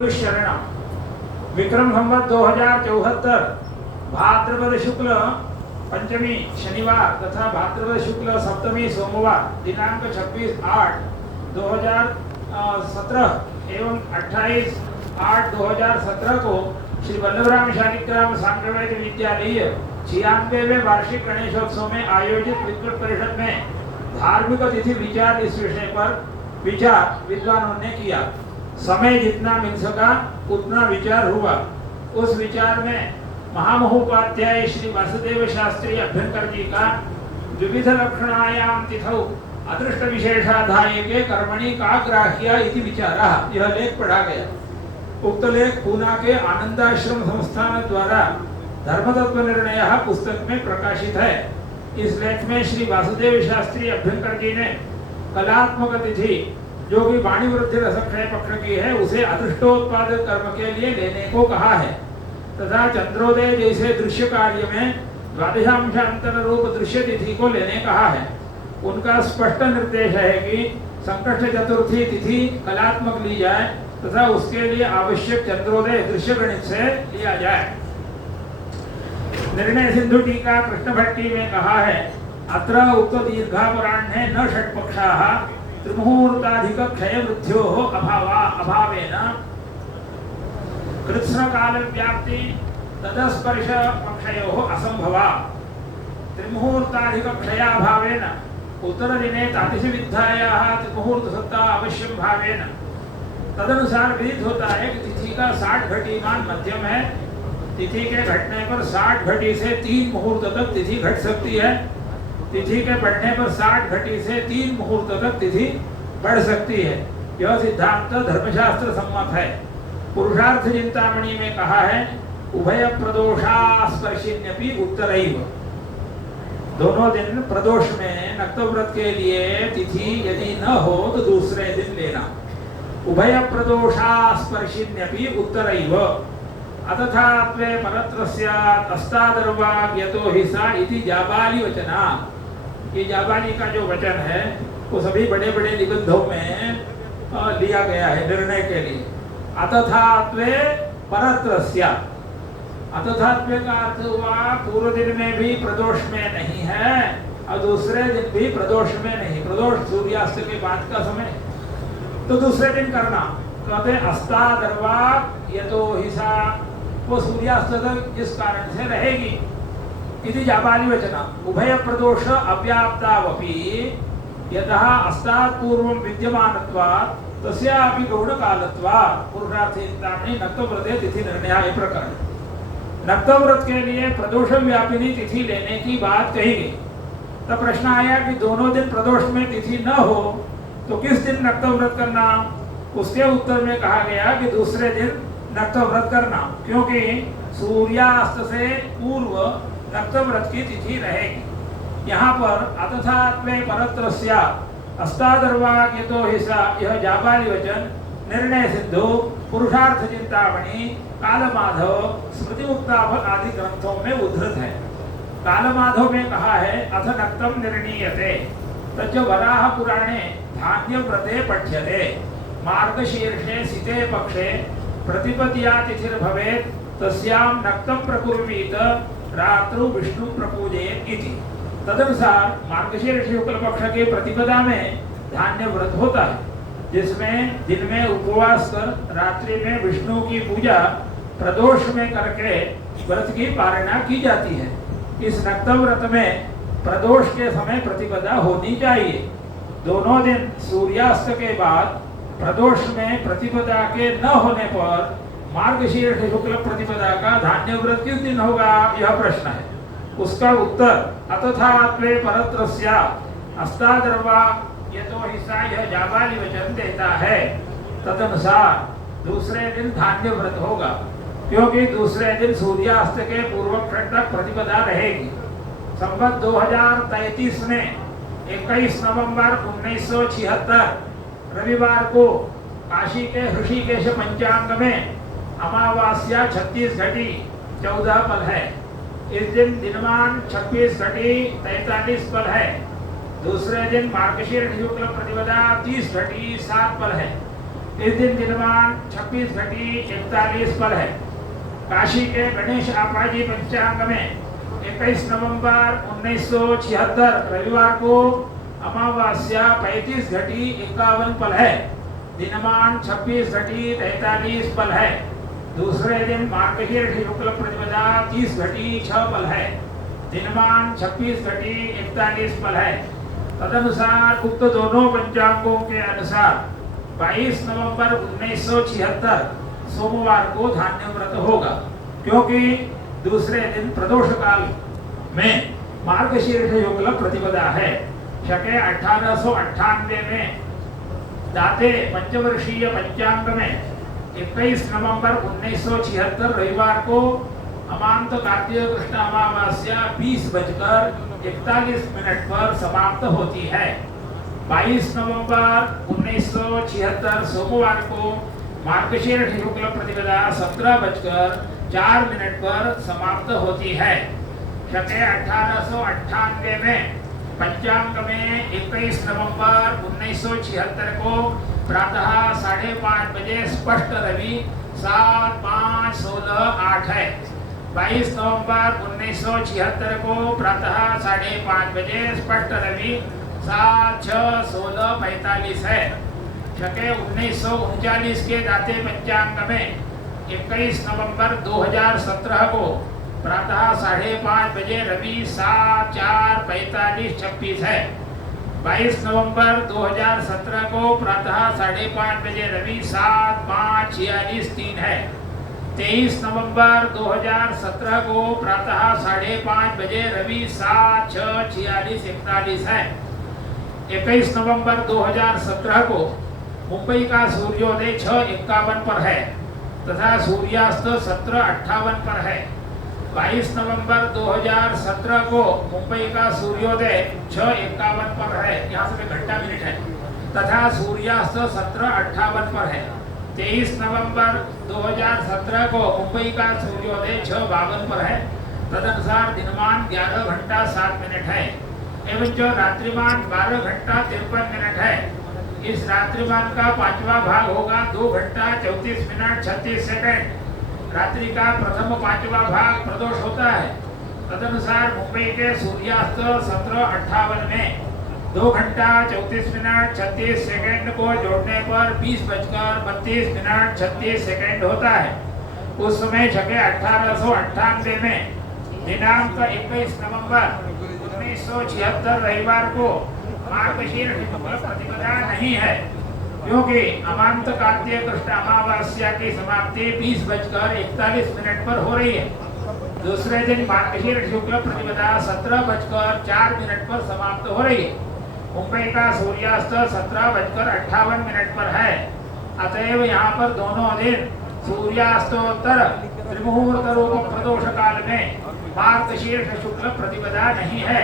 शरण विक्रम संवत 2074 भाद्रपद शुक्ल पंचमी शनिवार तथा भाद्रपद शुक्ल सप्तमी सोमवार दिनांक 26/8/2017 एवं 28/8/2017 को श्री वल्लभराम शालिग्राम सांप्रदायिक विद्यालय 96वें वार्षिक गणेशोत्सव में आयोजित विद्वत परिषद में धार्मिक तिथि विचार इस विषय पर विचार विद्वानों ने किया। समय जितना मिल सका उतना विचार हुआ। उस विचार में महामहोपाध्याय श्री वासुदेव शास्त्री अभ्यंकर जी का विविध लक्षणायाम तिथौ अदृष्ट विशेषाधाय के कर्मणि का ग्राह्य इति विचारः, यह लेख पढ़ा गया। उक्त लेख पूना के आनंदाश्रम संस्थान द्वारा धर्मतत्व निर्णयः पुस्तक में प्रकाशित है। इस लेख में श्री वासुदेव शास्त्री अभ्यंकर जी ने कलात्मक तिथि जो कि वाणी वृद्धि रसक्षय पक्ष की है उसे अदृष्टोत्पाद कर्म के लिए लेने को कहा है तथा चंद्रोदय जैसे दृश्य कार्य में द्वादशांशांतर रूप दृश्य तिथि को लेने कहा है। उनका स्पष्ट निर्देश है कि संकष्ट चतुर्थी तिथि कलात्मक ली जाए तथा उसके लिए आवश्यक चंद्रोदय दृश्य गणित से लिया जाए। निर्णय सिंधु टीका कृष्ण भट्टी में कहा है, अत्र उक्त दीर्घापुराण्ये न षट्पक्षाः त्रिमुहूर्ताधिक क्षय वृद्ध्योः अभावेन कृत्स्न काल व्याप्ति तदस्पर्श पक्षयोः असंभवा। त्रिमुहूर्ताधिक क्षयाभावेन उत्तर दिने तादृश विद्यायाः त्रिमुहूर्त सत्ता अवश्यम भावेन तदनुसार विदित होता है कि तिथि का 60 घटीमान मध्यम है। तिथि के घटने पर 60 घटी से 3 मुहूर्त तक तिथि घट सकती है। तिथि के बढ़ने पर 60 घटी से 3 मुहूर्त तक तिथि बढ़ सकती है। यह सिद्धांत धर्मशास्त्र सम्मत है। पुरुषार्थ चिंतामणि में कहा है, उभय प्रदोषास्पर्शिन्यपि उत्तरैव। दोनों दिन प्रदोष में नक्तव्रत के लिए तिथि यदि न हो तो दूसरे दिन लेना। उभय प्रदोषास्पर्शिन्यपि उत्तरैव अतथात्वे परत्रस्यात् अस्तादर्वाग्यतो हि सा इति जाबाली वचना। ये जाबाली का जो वचन है वो सभी बड़े बड़े निबंधों में लिया गया है निर्णय के लिए। अतथात्वे परत्रस्यात्, अतथात्वे का अर्थ हुआ पूर्व दिन में भी प्रदोष में नहीं है और दूसरे दिन भी प्रदोष में नहीं। प्रदोष सूर्यास्त के बाद का समय तो दूसरे दिन करना। कहते अस्तादर्वा यतो हि सा, वो सूर्यास्त तक जिस कारण से रहेगी। इति जाबाली वचना। उभय प्रदोष अव्याप्तावपि यतः अस्तात् पूर्वं विद्यमानत्वात् तस्यापि गौणकालत्वात् पुरुषार्थ चिंतामणि नक्तव्रते तिथि निर्णय प्रकरण। नक्तव्रत के लिए प्रदोष व्यापिनी तिथि लेने की बात कही गई। तब प्रश्न आया कि दोनों दिन प्रदोष में तिथि न हो तो किस दिन नक्तव्रत करना। उसके उत्तर में कहा गया कि दूसरे दिन नक्तव्रत करना, क्योंकि सूर्यास्त से पूर्व नक्तव्रत की तिथि रहेगी। यहाँ पर अतथात्वे परत्रस्यात् अस्तादर्वाग्यतो हि सा, यह जाबाली वचन निर्णय सिंधु, पुरुषार्थ चिंतामणि, कालमाधव, स्मृति मुक्ताफल आदि ग्रंथों में उद्धृत है। कालमाधव में कहा है, अथ नक्तम निर्णीयते तच्च वराह पुराणे धान्य व्रते पठ्यते मार्गशीर्षे सिते पक्षे प्रतिपद्या तिथिर्भवेत् तस्यां नक्तं प्रकुर्वीत रात्रौ विष्णु प्रपूजयेत् इति। तदनुसार मार्गशीर्ष शुक्ल पक्ष के प्रतिपदा में धान्य व्रत होता है, जिसमें दिन में उपवास कर रात्रि में विष्णु की पूजा प्रदोष में करके व्रत की पालना की जाती है। इस नक्तव्रत में प्रदोष के समय प्रतिपदा होनी चाहिए। दोनों दिन सूर्यास्त के बाद प्रदोष में प्रतिपदा के न होने पर मार्गशीर्ष शुक्ल प्रतिपदा का धान्य व्रत किस दिन होगा, यह प्रश्न है। उसका उत्तर अतथात्वे परत्रस्यात् अस्तादर्वाग्यतो हि सा, यह जाबाली वचन देता है। तदनुसार दूसरे दिन धान्य व्रत होगा, क्योंकि दूसरे दिन सूर्यास्त के पूर्वक्षण तक प्रतिपदा रहेगी। संवत 2033 में 21 नवंबर 1976 रविवार को काशी के ऋषिकेश पंचांग में अमावास्या 36 घटी 14 पल है। इस दिन दिनमान 26 घटी 43 पल है। दूसरे दिन मार्गशीर्ष शुक्ल प्रतिपदा 30 घटी 7 पल है। इस दिन दिनमान 26 घटी 41 पल है। काशी के गणेश आपाजी पंचांग में 21 नवंबर 1976 रविवार को अमावस्या 35 घटी 51 पल है। दिनमान 26 घटी 43 पल है। दूसरे दिन मार्गशीर्ष शुक्ल प्रतिपदा 30 घटी 6 पल है। दिनमान 26 घटी 41 पल है। तदनुसार उक्त दोनों पंचांगों के अनुसार 22 नवंबर 1976 सोमवार को धान्य व्रत होगा, क्योंकि दूसरे दिन प्रदोष काल में मार्गशीर्ष शुक्ल प्रतिपदा है। शके 1898 में दाते पंचवर्षीय पंचांग में 21 नवंबर 1976 रविवार को अमांत कार्तिक कृष्ण अमावस्या 20:41 पर समाप्त होती है। 22 नवंबर 1976 सोमवार को मार्गशीर्ष शुक्ल प्रतिपदा 17:04 पर समाप्त होती है। शके 1898 में पंचांग में 21 नवंबर 1976 को प्रातः 5:30 बजे स्पष्ट रवि 7, 5, 16, 8 है। 22 नवंबर 1976 को प्रातः 5:30 बजे स्पष्ट रवि 7, 6, 16, 45 है। शके 1939 के दाते पंचांग में 21 नवंबर 2017 को प्रातः 5:30 बजे रवि 7, 4, 45, 26 है। 22 नवंबर 2017 को प्रातः 5:30 बजे रवि 7, 5, 46, 3 है। 23 नवंबर 2017 को प्रातः 5:30 बजे रवि 7, 6, 46, 41 है। 21 नवंबर 2017 को मुंबई का सूर्योदय 6:51 पर है तथा सूर्यास्त 17:58 पर है। 22 नवंबर 2017 को मुंबई का सूर्योदय 6:51 पर है, यहाँ से घंटा मिनट है, तथा सूर्यास्त 17:58 पर है। 23 नवंबर 2017 को मुंबई का सूर्योदय 6:52 पर है। तदनुसार दिनमान 11 घंटा 7 मिनट है एवं जो रात्रिमान 12 घंटा 53 मिनट है। इस रात्रिमान का 5वां भाग होगा 2 घंटा 34 मिनट 36 सेकंड। रात्रि का प्रथम 5वां भाग प्रदोष होता है। तदनुसार मुंबई के सूर्यास्त 17:58 में 2 घंटा 34 मिनट 36 सेकंड को जोड़ने पर 20:32 मिनट 36 सेकंड होता है। उस समय शके 1898 में दिनांक 21 नवंबर 1976 रविवार को मार्गशीर्ष शुक्ल प्रतिपदा नहीं है, क्योंकि अमांत कार्तिक कृष्ण अमावस्या की समाप्ति 20:41 पर हो रही है। दूसरे दिन मार्गशीर्ष शुक्ल प्रतिपदा 17:04 पर समाप्त हो रही है। मुंबई का सूर्यास्त 17:58 पर है। अतएव यहाँ पर दोनों दिन सूर्यास्तोत्तर त्रिमुहूर्त रूप प्रदोष काल में मार्गशीर्ष शुक्ल प्रतिपदा नहीं है।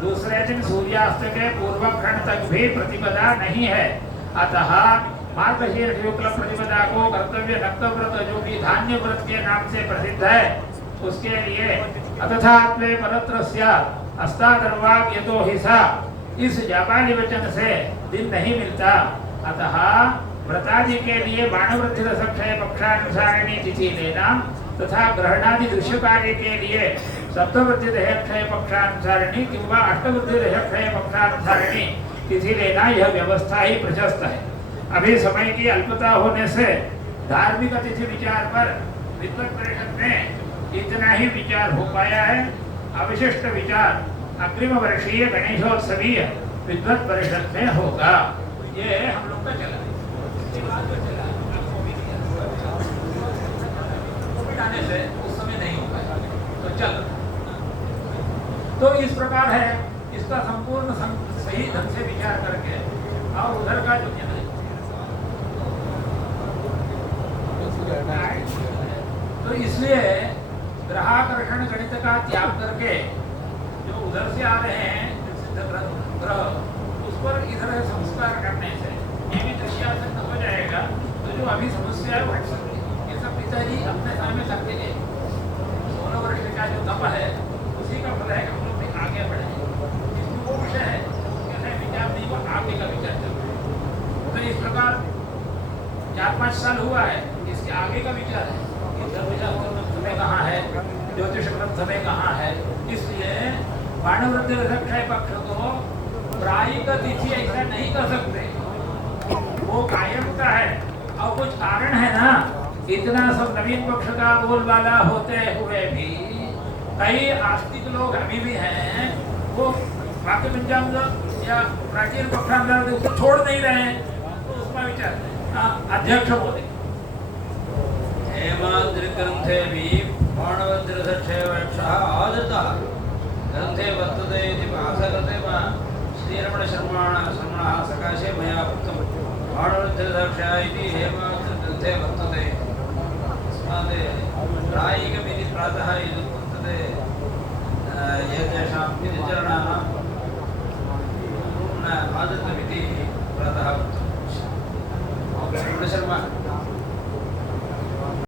दूसरे दिन सूर्यास्त के पूर्व क्षण तक भी प्रतिपदा नहीं है। अतः मार्गशीर्ष शुक्ल प्रतिपदा को कर्तव्य नक्त व्रत, जो कि धान्य व्रत के नाम से प्रसिद्ध है, उसके लिए अतथात्वे परत्रस्य अस्तादर्वाग यतो हिसा इस जापानी वचन से दिन नहीं मिलता। अतः व्रतादि के लिए बाणवृद्धि रसक्षय पक्षानुसारिणी तिथि लेना तथा ग्रहणादि दृश्य कार्य के लिए सप्तवृद्धि क्षय पक्षानुसारिणी किंवा अष्टवृद्धि क्षय पक्षानुसारिणी तिथि लेना, यह व्यवस्था ही प्रशस्त है। अभी समय की अल्पता होने से धार्मिक तिथि विचार पर विद्वत परिषद में इतना ही विचार हो पाया है। अविशिष्ट विचार अग्रिम वर्षीय गणेशोत्सवीय विद्वत परिषद में होगा। ये हम लोग का चला से उस समय नहीं हो पाया, तो चल। तो इस प्रकार है, इसका संपूर्ण सही ढंग से विचार करके और उधर का जो तो इसलिए ग्रहाकर्षण गणित का त्याग करके जो उधर से आ रहे हैं सिद्ध ग्रह, उस पर इधर संस्कार करने से ये भी दृश्यासन हो जाएगा। तो जो अभी समस्या है हट सकती है। ये सब पिताजी अपने समय में करके गए। 16 वर्ष का जो तप है उसी का फल है कि हम लोग भी आगे बढ़े। इसमें वो विषय है, कैसे विचार नहीं, वो आगे का विचार चल रहा है। तो इस प्रकार 4-5 साल हुआ है, इसके आगे का विचार है कि धर्मशास्त्र ग्रंथ में कहाँ है, ज्योतिष ग्रंथ में कहाँ है। इसलिए बाणवृद्धि रथक्षय पक्ष को प्रायिक तिथि ऐसा नहीं कर सकते, वो कायम का है। और कुछ कारण है ना, इतना सब नवीन पक्ष का बोलबाला होते हुए भी कई आस्तिक लोग अभी भी हैं, वो वाक्य पंचांग या प्राचीन पक्षांतर उसको छोड़ नहीं रहे हैं। तो उसका विचार अध्यक्ष बोले हेमाद्रि ग्रंथे भी बाणवद्रथक्षयवक्षः आदृतः ग्रंथे वर्तते इति भासगते वा श्रीरमण शर्मणः सकाशे मया उक्तं बाणवद्रथक्षयः इति हेमाद्रि ग्रंथे वर्तते